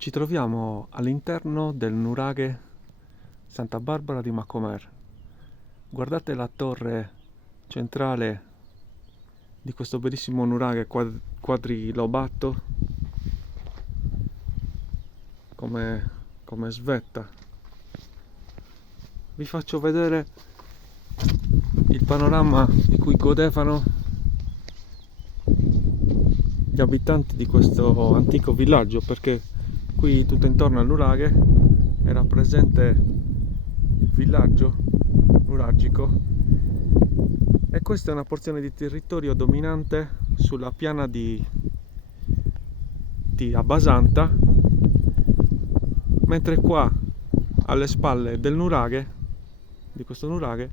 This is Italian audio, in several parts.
Ci troviamo all'interno del nuraghe Santa Barbara di Macomer. Guardate la torre centrale di questo bellissimo nuraghe quadrilobato come svetta. Vi faccio vedere il panorama di cui godevano gli abitanti di questo antico villaggio, perché qui tutto intorno al nuraghe era presente il villaggio nuragico, e questa è una porzione di territorio dominante sulla piana di Abbasanta, mentre qua alle spalle del nuraghe, di questo nuraghe,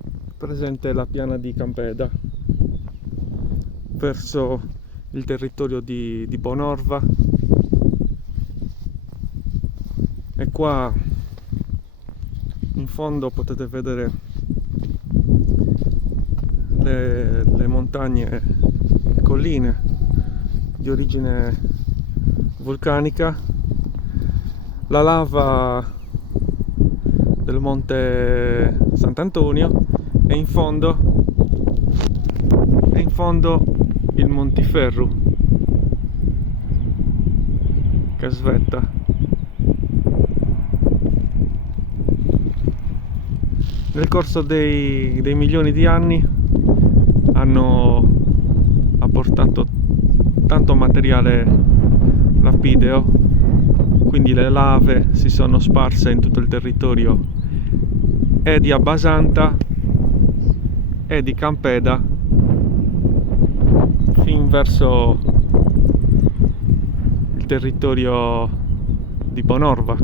è presente la piana di Campeda verso il territorio di Bonorva. E qua in fondo potete vedere le montagne e colline di origine vulcanica, la lava del monte Sant'Antonio e in fondo il Montiferru che svetta. Nel corso dei milioni di anni hanno apportato tanto materiale lapideo, quindi le lave si sono sparse in tutto il territorio e di Abbasanta e di Campeda fin verso il territorio di Bonorva.